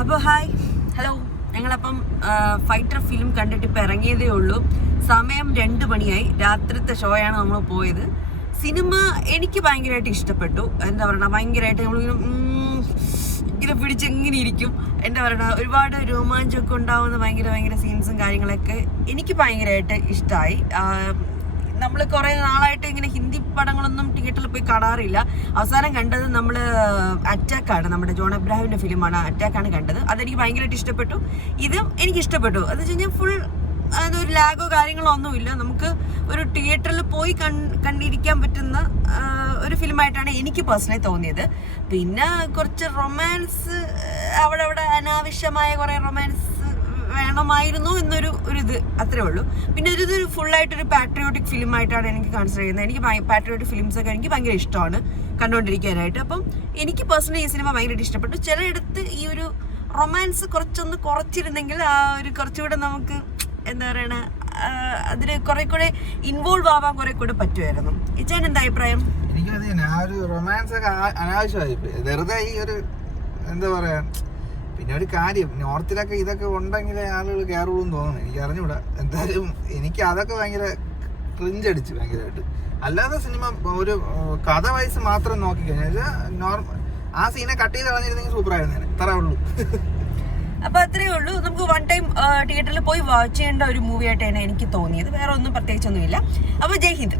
അപ്പോൾ hi hello, ഞങ്ങളപ്പം fighter film കണ്ടിട്ട് ഇപ്പം ഇറങ്ങിയതേ ഉള്ളൂ. സമയം 2 മണിയായി. രാത്രിത്തെ ഷോയാണ് നമ്മൾ പോയത്. സിനിമ എനിക്ക് ഭയങ്കരമായിട്ട് ഇഷ്ടപ്പെട്ടു. എന്താ പറയുക, ഭയങ്കരമായിട്ട് ഇങ്ങനെ പിടിച്ചെങ്ങനെ ഇരിക്കും. എന്താ പറയുക, ഒരുപാട് രോമാഞ്ചമൊക്കെ ഉണ്ടാവുന്ന ഭയങ്കര സീൻസും കാര്യങ്ങളൊക്കെ എനിക്ക് ഭയങ്കരമായിട്ട് ഇഷ്ടമായി. നമ്മൾ കുറേ നാളായിട്ട് ഇങ്ങനെ ഹിന്ദി പടങ്ങളൊന്നും തിയേറ്ററിൽ പോയി കാണാറില്ല. അവസാനം കണ്ടത് നമ്മൾ അറ്റാക്കാണ്, നമ്മുടെ ജോൺ എബ്രഹാമിൻ്റെ ഫിലിമാണ് അറ്റാക്കാണ് കണ്ടത്. അതെനിക്ക് ഭയങ്കരമായിട്ട് ഇഷ്ടപ്പെട്ടു. ഇതും എനിക്ക് ഇഷ്ടപ്പെട്ടു. എന്ന് വെച്ച് കഴിഞ്ഞാൽ ഫുൾ അതൊരു ലാഗോ കാര്യങ്ങളോ ഒന്നുമില്ല. നമുക്ക് ഒരു തിയേറ്ററിൽ പോയി കണ്ടിരിക്കാൻ പറ്റുന്ന ഒരു ഫിലിമായിട്ടാണ് എനിക്ക് പേഴ്സണലി തോന്നിയത്. പിന്നെ കുറച്ച് റൊമാൻസ്, അവിടെ അനാവശ്യമായ കുറേ റൊമാൻസ് വേണമായിരുന്നു എന്നൊരു ഇത് അത്രേ ഉള്ളൂ. പിന്നെ ഇത് ഫുള്ളായിട്ടൊരു പാട്രിയോട്ടിക് ഫിലിമായിട്ടാണ് എനിക്ക് കൺസിഡർ ചെയ്യുന്നത്. എനിക്ക് പാട്രിയോട്ടിക് ഫിലിംസൊക്കെ എനിക്ക് ഭയങ്കര ഇഷ്ടമാണ് കണ്ടുകൊണ്ടിരിക്കാനായിട്ട്. അപ്പം എനിക്ക് പേഴ്സണലി ഈ സിനിമ ഭയങ്കരമായിട്ട് ഇഷ്ടപ്പെട്ടു. ചിലയിടത്ത് ഈ ഒരു റൊമാൻസ് കുറച്ചിരുന്നെങ്കിൽ ആ ഒരു കുറച്ചുകൂടെ നമുക്ക് എന്താ പറയണ, അതിൽ കുറെ കൂടെ ഇൻവോൾവ് ആവാൻ കുറെ കൂടെ പറ്റുമായിരുന്നു. ഇച്ചാൻ എന്താ അഭിപ്രായം? എനിക്ക് ആ ഒരു റൊമാൻസ് ഒക്കെ അനാവശ്യമായി, വെറുതെ ഈ ഒരു എന്താ പറയാ. പിന്നെ ഒരു കാര്യം, നോർത്തിലൊക്കെ ഇതൊക്കെ ഉണ്ടെങ്കിലേ ആളുകൾ കയറുള്ളൂ എന്ന് തോന്നുന്നു. എനിക്ക് അറിഞ്ഞൂടാ. എന്തായാലും എനിക്ക് അതൊക്കെ ഭയങ്കര ക്രിഞ്ചടിച്ചു ഭയങ്കരമായിട്ട്. അല്ലാതെ സിനിമ ഒരു കഥ വയസ്സ് മാത്രം നോക്കിക്കഴിഞ്ഞാൽ ആ സീനെ കട്ട് ചെയ്ത് കളഞ്ഞിരുന്നെങ്കിൽ സൂപ്പറായിരുന്നു. ഇത്രേ ഉള്ളൂ. അപ്പൊ അത്രേ ഉള്ളൂ. നമുക്ക് വൺ ടൈം തിയേറ്ററിൽ പോയി വാച്ച് ചെയ്യേണ്ട ഒരു മൂവി ആയിട്ടാണ് എനിക്ക് തോന്നിയത്. വേറെ ഒന്നും പ്രത്യേകിച്ചൊന്നുമില്ല. അപ്പൊ ജയ് ഹിന്ദ്.